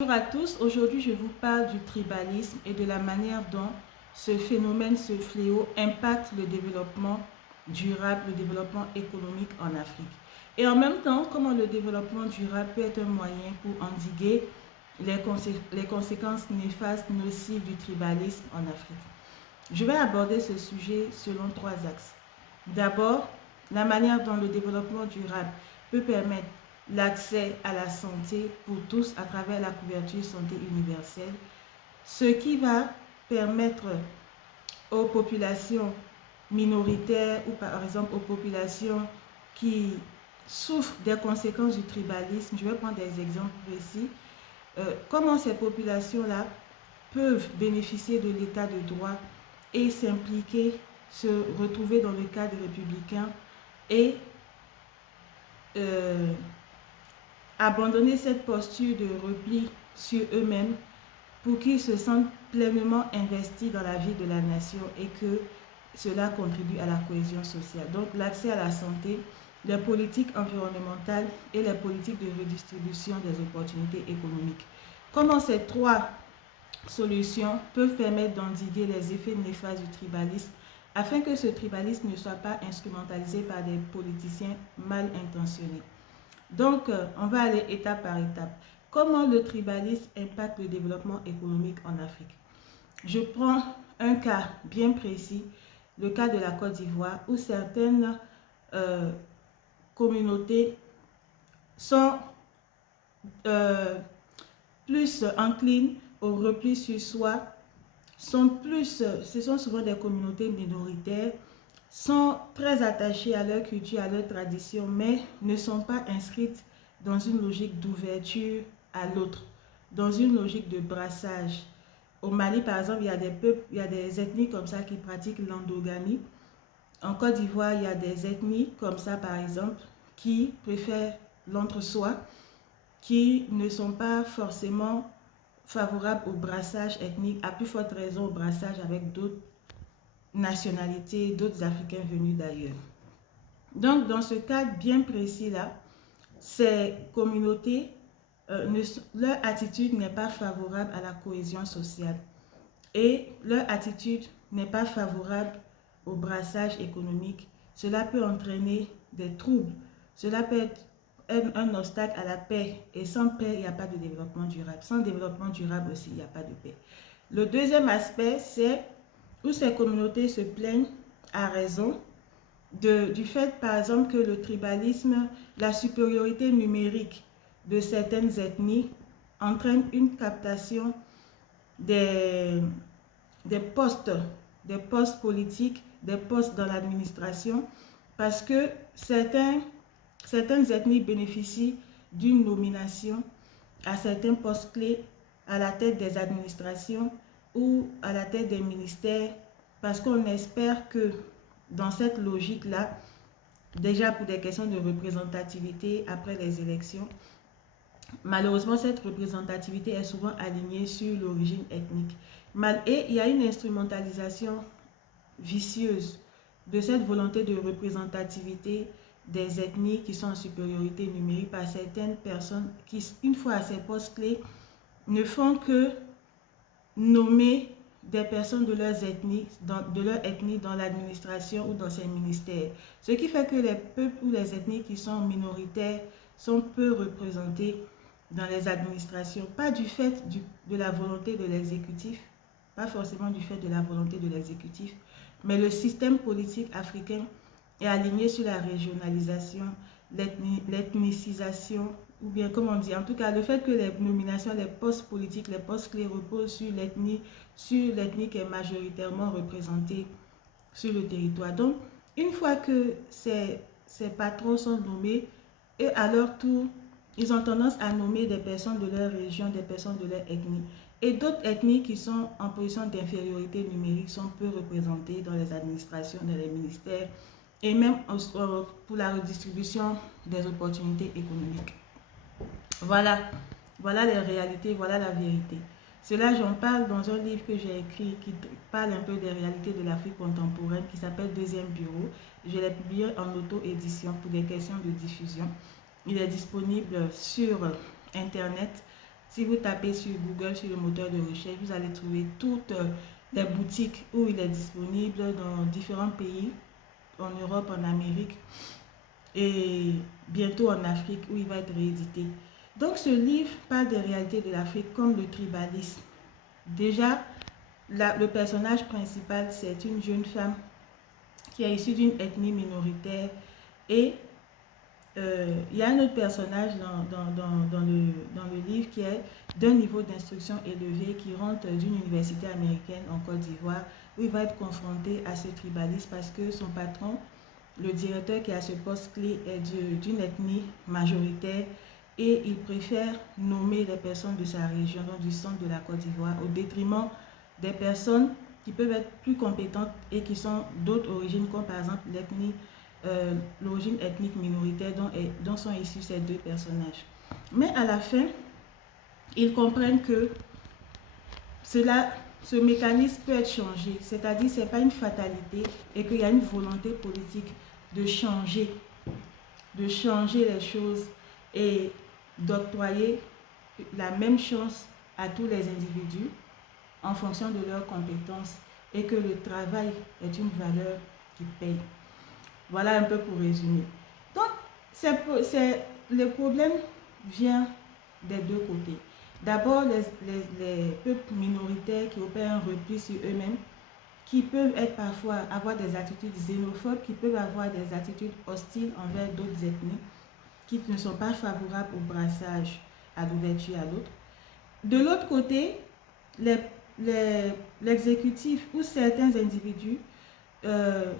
Bonjour à tous, aujourd'hui je vous parle du tribalisme et de la manière dont ce phénomène, ce fléau impacte le développement durable, le développement économique en Afrique. Et en même temps, comment le développement durable peut être un moyen pour endiguer les conséquences néfastes, nocives du tribalisme en Afrique. Je vais aborder ce sujet selon trois axes. D'abord, la manière dont le développement durable peut permettre l'accès à la santé pour tous à travers la couverture santé universelle, ce qui va permettre aux populations minoritaires ou par exemple aux populations qui souffrent des conséquences du tribalisme. Je vais prendre des exemples précis. Comment ces populations-là peuvent bénéficier de l'état de droit et s'impliquer, se retrouver dans le cadre républicain et euh, abandonner cette posture de repli sur eux-mêmes pour qu'ils se sentent pleinement investis dans la vie de la nation et que cela contribue à la cohésion sociale. Donc l'accès à la santé, les politiques environnementales et les politiques de redistribution des opportunités économiques. Comment ces trois solutions peuvent permettre d'endiguer les effets néfastes du tribalisme afin que ce tribalisme ne soit pas instrumentalisé par des politiciens mal intentionnés. Donc, on va aller étape par étape. Comment le tribalisme impacte le développement économique en Afrique? Je prends un cas bien précis, le cas de la Côte d'Ivoire, où certaines communautés sont euh, plus enclines au repli sur soi, ce sont souvent des communautés minoritaires, sont très attachées à leur culture, à leur tradition, mais ne sont pas inscrites dans une logique d'ouverture à l'autre, dans une logique de brassage. Au Mali, par exemple, il y a des peuples, il y a des ethnies comme ça qui pratiquent l'endogamie. En Côte d'Ivoire, il y a des ethnies comme ça, par exemple, qui préfèrent l'entre-soi, qui ne sont pas forcément favorables au brassage ethnique, à plus forte raison au brassage avec d'autres nationalités, d'autres Africains venus d'ailleurs. Donc, dans ce cadre bien précis-là, ces communautés, leur attitude n'est pas favorable à la cohésion sociale et leur attitude n'est pas favorable au brassage économique. Cela peut entraîner des troubles. Cela peut être un obstacle à la paix. Et sans paix, il n'y a pas de développement durable. Sans développement durable aussi, il n'y a pas de paix. Le deuxième aspect, c'est où ces communautés se plaignent à raison du fait, par exemple, que le tribalisme, la supériorité numérique de certaines ethnies entraîne une captation des, des postes, des postes politiques, des postes dans l'administration, parce que certaines ethnies bénéficient d'une nomination à certains postes clés à la tête des administrations ou à la tête des ministères, parce qu'on espère que dans cette logique-là, déjà pour des questions de représentativité après les élections, malheureusement, cette représentativité est souvent alignée sur l'origine ethnique. Et il y a une instrumentalisation vicieuse de cette volonté de représentativité des ethnies qui sont en supériorité numérique par certaines personnes qui, une fois à ces postes clés, ne font que nommer des personnes de leur ethnie dans l'administration ou dans ces ministères. Ce qui fait que les peuples ou les ethnies qui sont minoritaires sont peu représentés dans les administrations, pas du fait de la volonté de l'exécutif, pas forcément du fait de la volonté de l'exécutif, mais le système politique africain est aligné sur la régionalisation, l'ethnicisation, ou bien comme on dit, en tout cas le fait que les nominations, les postes politiques, les postes clés reposent sur l'ethnie qui est majoritairement représentée sur le territoire. Donc, une fois que ces patrons sont nommés, et à leur tour, ils ont tendance à nommer des personnes de leur région, des personnes de leur ethnie. Et d'autres ethnies qui sont en position d'infériorité numérique sont peu représentées dans les administrations, dans les ministères et même pour la redistribution des opportunités économiques. Voilà, voilà les réalités, voilà la vérité. Cela, j'en parle dans un livre que j'ai écrit qui parle un peu des réalités de l'Afrique contemporaine qui s'appelle Deuxième Bureau. Je l'ai publié en auto-édition pour des questions de diffusion. Il est disponible sur Internet Si vous tapez sur Google, sur le moteur de recherche, vous allez trouver toutes les boutiques où il est disponible dans différents pays, en Europe, en Amérique et bientôt en Afrique où il va être réédité. Donc ce livre parle des réalités de l'Afrique comme le tribalisme. Déjà, le personnage principal, c'est une jeune femme qui est issue d'une ethnie minoritaire et il y a un autre personnage dans le livre qui est d'un niveau d'instruction élevé qui rentre d'une université américaine en Côte d'Ivoire où il va être confronté à ce tribalisme parce que son patron, le directeur qui a ce poste clé, est d'une ethnie majoritaire et il préfère nommer les personnes de sa région, donc du centre de la Côte d'Ivoire, au détriment des personnes qui peuvent être plus compétentes et qui sont d'autres origines, comme par exemple l'origine ethnique minoritaire dont sont issus ces deux personnages. Mais à la fin, ils comprennent que ce mécanisme peut être changé, c'est-à-dire ce n'est pas une fatalité et qu'il y a une volonté politique de changer les choses et d'octroyer la même chance à tous les individus en fonction de leurs compétences et que le travail est une valeur qui paye. Voilà un peu pour résumer. Donc, le problème vient des deux côtés. D'abord, les peuples minoritaires qui opèrent un repli sur eux-mêmes, qui peuvent être parfois avoir des attitudes xénophobes, qui peuvent avoir des attitudes hostiles envers d'autres ethnies, qui ne sont pas favorables au brassage, à l'ouverture à l'autre. De l'autre côté, l'exécutif ou certains individus,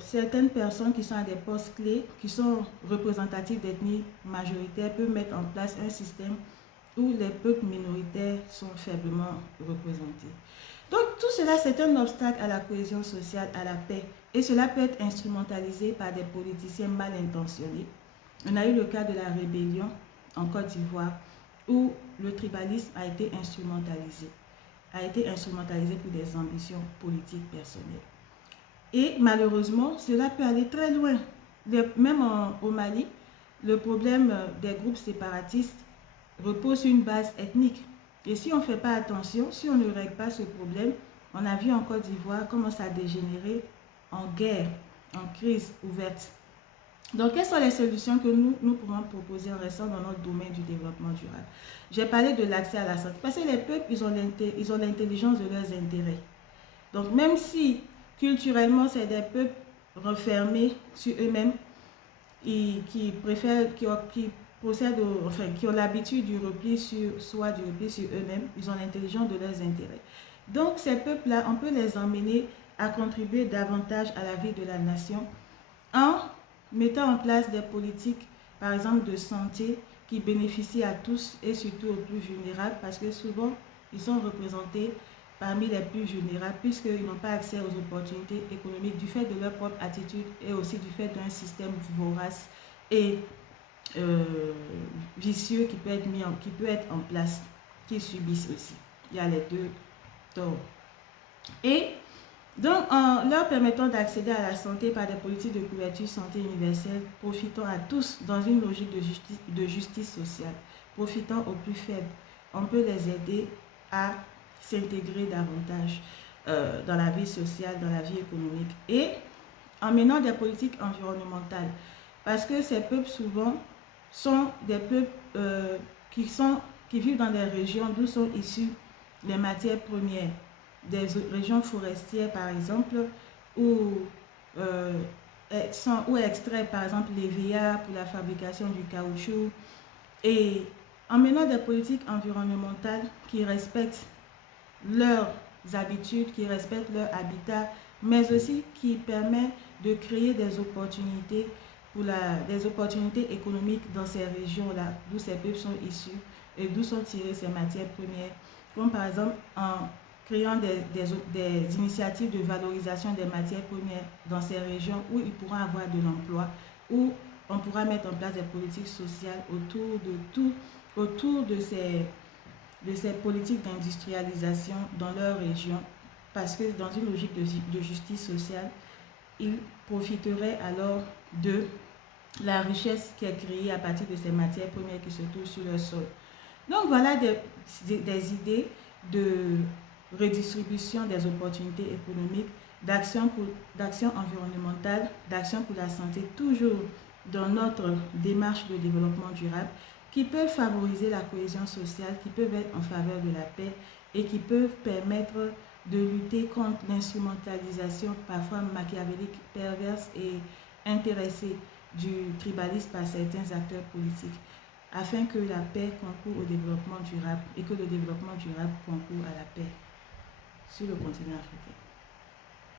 certaines personnes qui sont à des postes clés, qui sont représentatifs d'ethnies majoritaires, peuvent mettre en place un système où les peuples minoritaires sont faiblement représentés. Donc tout cela, c'est un obstacle à la cohésion sociale, à la paix, et cela peut être instrumentalisé par des politiciens mal intentionnés. On a eu le cas de la rébellion en Côte d'Ivoire, où le tribalisme a été instrumentalisé pour des ambitions politiques personnelles. Et malheureusement, cela peut aller très loin. Même au Mali, le problème des groupes séparatistes repose sur une base ethnique. Et si on ne fait pas attention, si on ne règle pas ce problème, on a vu en Côte d'Ivoire comment ça a dégénéré en guerre, en crise ouverte. Donc, quelles sont les solutions que nous pouvons proposer en restant dans notre domaine du développement durable? J'ai parlé de l'accès à la santé. Parce que les peuples, ils ont l'intelligence de leurs intérêts. Donc, même si culturellement, c'est des peuples refermés sur eux-mêmes et qui préfèrent, qui possèdent, enfin, qui ont l'habitude du repli sur soi, du repli sur eux-mêmes, ils ont l'intelligence de leurs intérêts. Donc, ces peuples-là, on peut les emmener à contribuer davantage à la vie de la nation en mettant en place des politiques, par exemple de santé, qui bénéficient à tous et surtout aux plus vulnérables, parce que souvent, ils sont représentés parmi les plus vulnérables, puisqu'ils n'ont pas accès aux opportunités économiques du fait de leur propre attitude et aussi du fait d'un système vorace et vicieux qui peut être en place, qui subissent aussi. Il y a les deux torts. Et donc, en leur permettant d'accéder à la santé par des politiques de couverture santé universelle, profitant à tous dans une logique de justice sociale, profitant aux plus faibles, on peut les aider à s'intégrer davantage dans la vie sociale, dans la vie économique et en menant des politiques environnementales. Parce que ces peuples souvent sont des peuples qui vivent dans des régions d'où sont issues les matières premières, des régions forestières par exemple, où extraient par exemple les VA pour la fabrication du caoutchouc. Et en menant des politiques environnementales qui respectent leurs habitudes, qui respectent leur habitat, mais aussi qui permettent de créer des opportunités des opportunités économiques dans ces régions-là, d'où ces peuples sont issus et d'où sont tirées ces matières premières, comme par exemple en créant des initiatives de valorisation des matières premières dans ces régions où ils pourront avoir de l'emploi, où on pourra mettre en place des politiques sociales autour de ces politiques d'industrialisation dans leur région, parce que dans une logique de justice sociale, ils profiteraient alors de la richesse qui est créée à partir de ces matières premières qui se trouvent sur leur sol. Donc voilà des idées de redistribution des opportunités économiques, d'action environnementale, d'action pour la santé, toujours dans notre démarche de développement durable, qui peuvent favoriser la cohésion sociale, qui peuvent être en faveur de la paix et qui peuvent permettre de lutter contre l'instrumentalisation parfois machiavélique, perverse et intéressée du tribalisme par certains acteurs politiques, afin que la paix concourt au développement durable et que le développement durable concourt à la paix sur le continent africain.